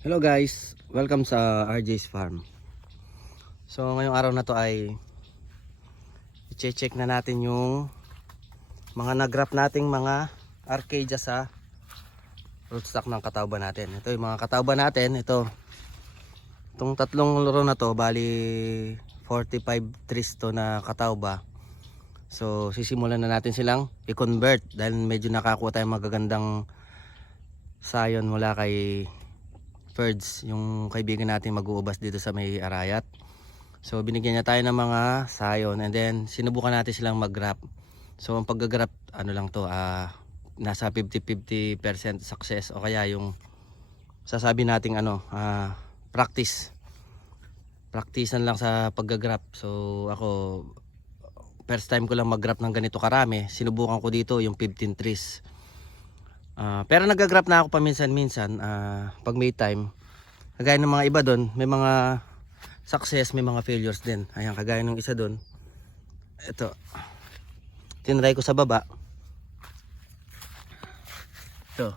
Hello guys, welcome sa RJ's Farm. So ngayong araw na to ay i-check na natin yung mga nag-grap nating mga arcadia sa rootstock ng katawba natin. Ito yung mga katawba natin, itong tatlong laro na to, bali 45 trees to na katawba. So sisimulan na natin silang i-convert dahil medyo nakakuha tayong magagandang sayon mula kay Ferds, yung kaibigan natin mag-uubas dito sa may Arayat. So binigyan niya tayo ng mga sayon and then sinubukan natin silang mag-grap. So ang pag-grap ano lang to, nasa 50-50% success o kaya yung sasabi nating practicean lang sa pag-grap. So ako first time ko lang mag-grap ng ganito karami. Sinubukan ko dito yung 15 trees. Pero nag-grap na ako paminsan-minsan pag may time. Kagaya ng mga iba doon, may mga success, may mga failures din. Ayan, kagaya ng isa doon. Ito, tinry ko sa baba. Ito,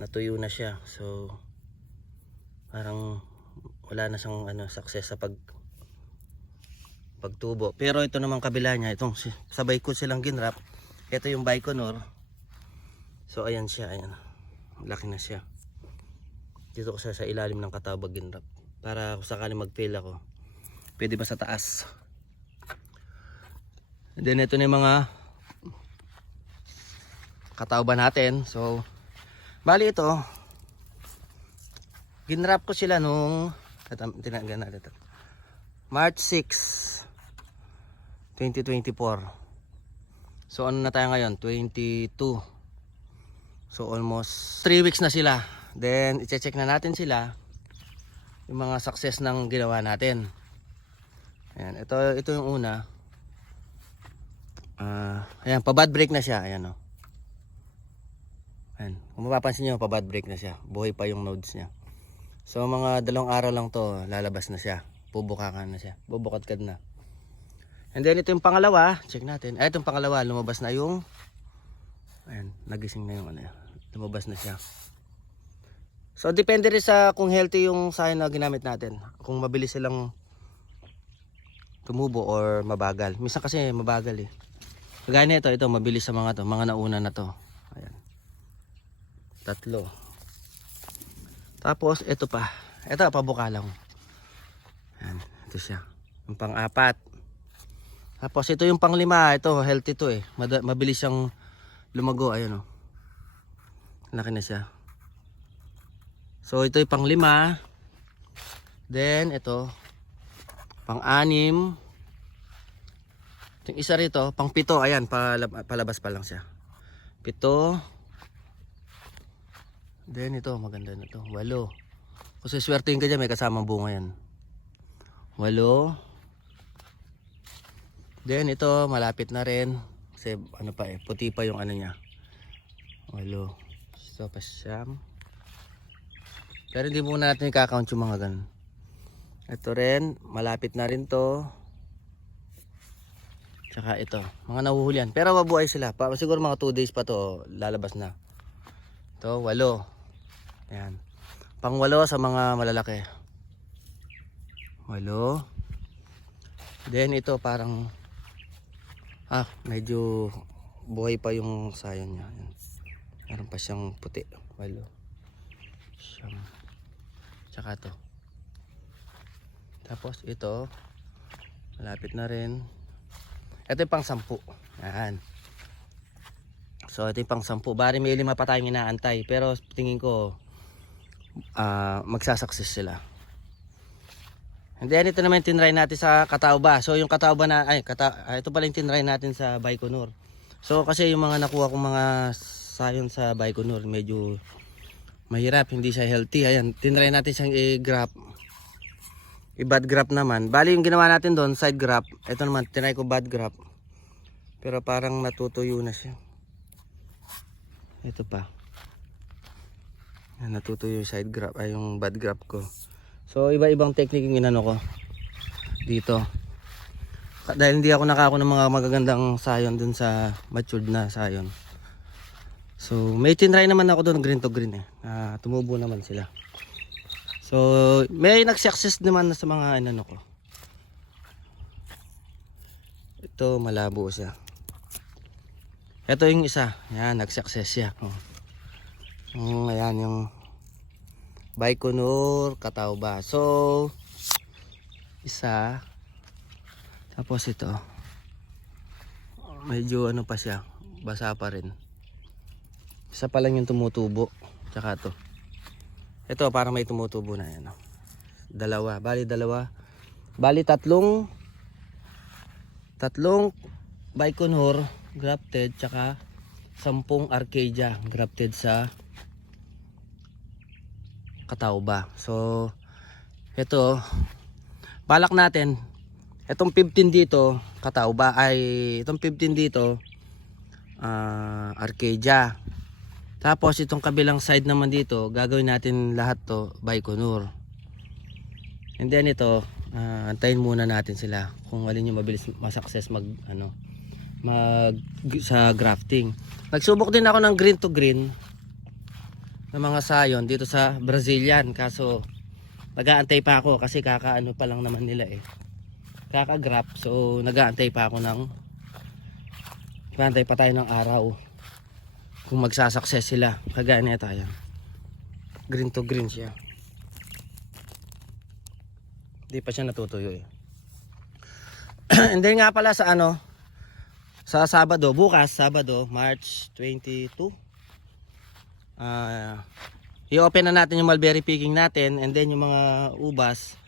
natuyo na siya. So, parang wala na siyang success sa pagtubo. Pero ito naman kabila niya, itong sabay ko silang ginrap. Ito yung Baikonur. So ayan siya, ayan. Laki na siya. Dito ko siya sa ilalim ng katawba ginrap. Para kung sakali mag-fail ako, pwede ba sa taas. And then ito na yung mga katawba natin. So, bali ito, ginrap ko sila nung tinagan natin ito. March 6, 2024. So ano na tayo ngayon? 22. So almost 3 weeks na sila. Then i-check na natin sila, yung mga success ng ginawa natin. Ayan, ito yung una. Ayan, pa bad break na siya. Ayan o. Ayan, kung mapapansin nyo, pa bad break na siya. Buhay pa yung nodes niya. So mga 2 araw lang to, lalabas na siya. Bubukakan na siya. Bubukadkad na. And then ito yung pangalawa, check natin. Itong pangalawa, lumabas na yung, ayan, nagising na yung lumabas na siya. So depende rin sa kung healthy yung sayon na ginamit natin. Kung mabilis silang tumubo or mabagal. Minsan kasi mabagal eh. Kagaya nito, ito mabilis sa mga nauna na to. Ayan. 3. Tapos ito pa. Ito pabuka lang. Ayan, ito siya. Yung pang-4. Tapos ito yung pang-5. Ito healthy to eh. Mabilis siyang lumago. Ayun oh. Laki na siya. So ito yung pang-5. Then ito pang-6. Yung isa rito pang-7. Ayan, palabas pa lang siya. 7. Then ito maganda na to. 8. Kasi swertein ka dyan, may kasamang bunga yan. 8. Then ito malapit na rin. Kasi puti pa yung niya. 8. So pa siyam. Pero hindi muna natin i-count yung mga ganun. Ito rin, malapit na rin to. Tsaka ito, mga nahuhulihan. Pero mabuhay sila. Siguro mga 2 days pa to, lalabas na. Ito, 8. Ayan. Pang-8 sa mga malalaki. 8. Then ito parang, medyo buhay pa yung sayon niya. Ayan. Meron pa siyang puti. 8. Siyam. Tsaka to. Tapos ito malapit na rin. Ito yung pang-10. Ayan. So ito yung pang-10. Bari may 5 pa tayong inaantay. Pero tingin ko magsasucess sila. And then ito naman tinry natin sa katawba. So yung katawba na ito pala yung tinry natin sa Baikonur. So kasi yung mga nakuha kong mga sayon sa Baikonur medyo mahirap, hindi siya healthy. Ayan, tinry natin siyang i-grap. I-bad grap naman. Bali yung ginawa natin doon, side grap. Ito naman, tinry ko bad grap. Pero parang natutuyo na siya. Ito pa. Ayan, natutuyo yung side grap, yung bad grap ko. So iba-ibang technique yung inano ko dito. Dahil hindi ako nakako ng mga magagandang sayon dun sa matured na sayon. So So may tinry naman ako doon green to green eh. Tumubo naman sila. So may nag-success naman na sa mga inano ko. Ito malabo siya. Ito yung isa. Yan, nag-success siya. Ayan yung Baikonur Catawba. So isa. Tapos ito. Medyo ano pa siya. Basa pa rin. Isa pa lang yung tumutubo. Tsaka to. Ito para may tumutubo na yan. Dalawa. Bali tatlong Baikonur grafted tsaka 10 Arcadia grafted sa Catawba. So ito balak natin itong 15 dito Catawba ay itong 15 dito Arcadia. Tapos itong kabilang side naman dito gagawin natin lahat to Baikonur. And then ito antayin muna natin sila kung alin yung mabilis ma-success sa grafting. Nagsubok din ako ng green to green ng mga sayon dito sa Brazilian, kaso nag-aantay pa ako kasi kakaano pa lang naman nila eh, kaka-graft. So nag-aantay pa tayo ng araw kung magsasucess sila. Kagaya nito, ayan, green to green siya, di pa siya natutuyo eh. And then nga pala sa Sabado, bukas Sabado, March 22, i-open na natin yung mulberry picking natin. And then yung mga ubas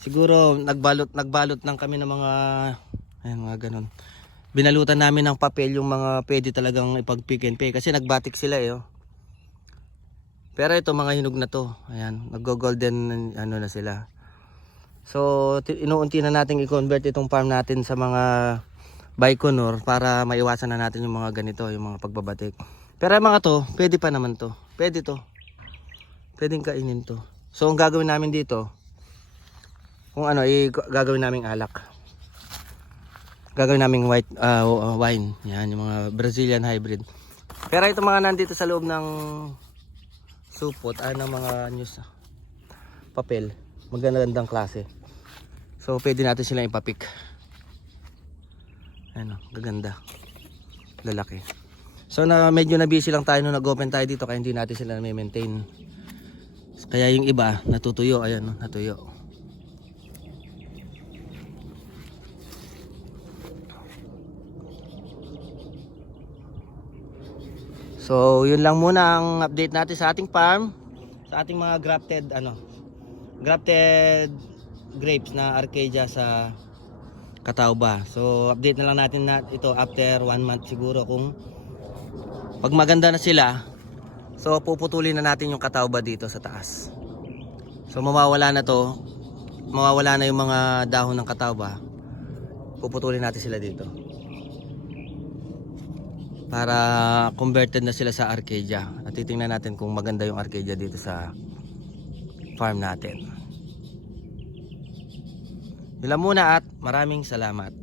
siguro nagbalot lang kami ng mga ayan, mga ganun. Binalutan namin ng papel yung mga pwede talagang ipag-pick and pay kasi nagbatik sila eh. Pero ito mga hinog na to, ayan, nag-golden na sila. So inuunti na natin i-convert itong farm natin sa mga Baikonur para maiwasan na natin yung mga ganito, yung mga pagbabatik. Pero yung mga to, pwede pa naman to. Pwede to. Pwedeng kainin to. So ang gagawin namin dito, kung gagawin naming alak. Gagawin naming white wine. Yan, yung mga Brazilian hybrid. Pero ito mga nandito sa loob ng supot, ng mga news papel, magandang klase. So pwede natin silang ipapik. Ano, gaganda. Lalaki. So medyo na busy lang tayo nung nag-open tayo dito kaya hindi natin sila na-maintain. Kaya yung iba natutuyo, ayan, natuyo. So yun lang muna ang update natin sa ating farm, sa ating mga grafted grapes na Arcadia sa Catawba. So update na lang natin ito after 1 month siguro, kung pag maganda na sila. So puputulin na natin yung Catawba dito sa taas. So mawawala na yung mga dahon ng Catawba. Puputulin natin sila dito para converted na sila sa Arcadia. At titingnan natin kung maganda yung Arcadia dito sa farm natin. Yun lang muna at maraming salamat.